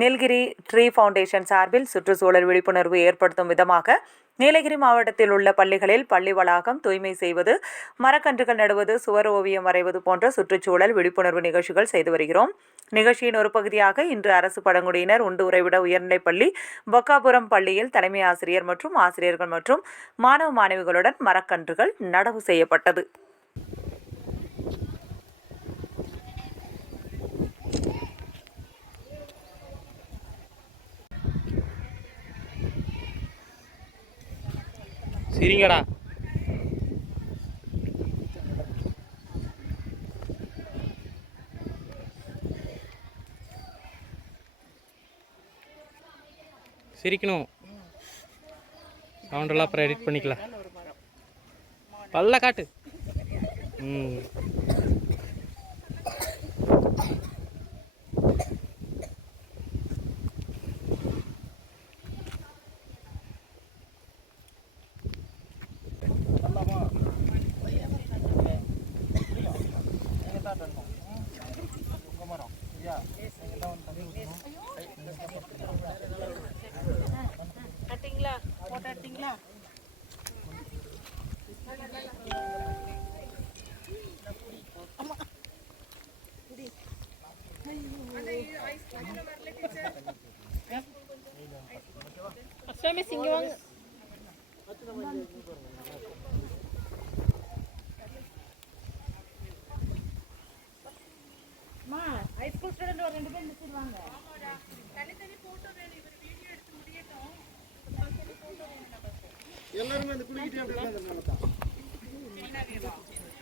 Nilgiri tree foundation சார்பில் சுற்றுச்சூழல் விழிப்புணர்வு ஏற்படுத்தும் விதமாக நீலகிரி மாவட்டத்தில் உள்ள பள்ளிகளில் பள்ளி வளாகம் தூய்மை செய்வது, மரக்கன்றுகள் நடுவது, சுவர் ஓவியம் வரைவது போன்ற சுற்றுச்சூழல் விழிப்புணர்வு நிகழ்ச்சிகள் செய்து வருகிறோம். நிகழ்ச்சியின் ஒரு பகுதியாக இன்று அரசு பழங்குடியினர் உண்டு உறைவிட உயர்நிலைப்பள்ளி பொக்காபுரம் பள்ளியில் தலைமை ஆசிரியர் மற்றும் ஆசிரியர்கள் மற்றும் மாணவ மாணவிகளுடன் மரக்கன்றுகள் நடவு செய்யப்பட்டது. சரிங்கடா. சிரிக்கணும். சவுண்டெல்லாம் அப்புறம் எடிட் பண்ணிக்கலாம். பல்ல காட்டு. ஹைஸ்கூல் ஸ்டூடெண்ட் ஒரு 2 பேர் நிறுத்திடுவாங்க. தனித்தனி போட்டோ வேணும். இவர் வீடியோ எடுத்து முடியட்டும். எல்லாரும் அந்த குளிக்கிட்டே அப்படியே உட்கார்ந்திருந்தாங்க.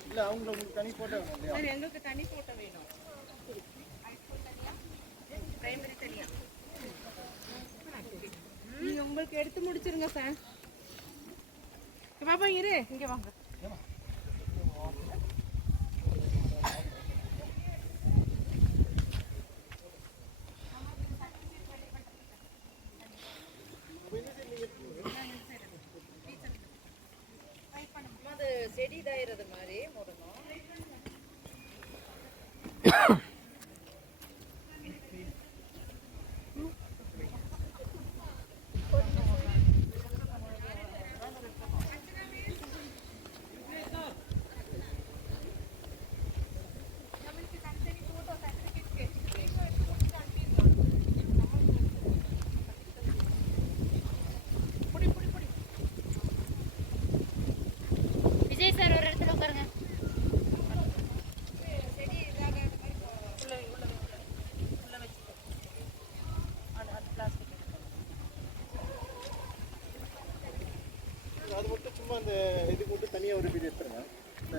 இல்ல அவங்களுக்கு தனி போட்டோ வேணும். சரி, எங்களுக்கு தனி போட்டோ வேணும். ஹைஸ்கூல் தனியா, பிரைமரி தனியா. நீங்க உங்களுக்கு எடுத்து முடிச்சிருங்க சார். பாப்பா இரு, இங்க வாங்க. செடி இதாயிரது மாதிரி மூடணும். சார் ஒரு இடத்துல உட்காருங்க. செடி இதாக உள்ள வச்சு அது பிளாஸ்டிக் அது மட்டும் சும்மா அந்த இது மட்டும் தனியாக ஒரு வீடியோ எடுத்துருங்க. இந்த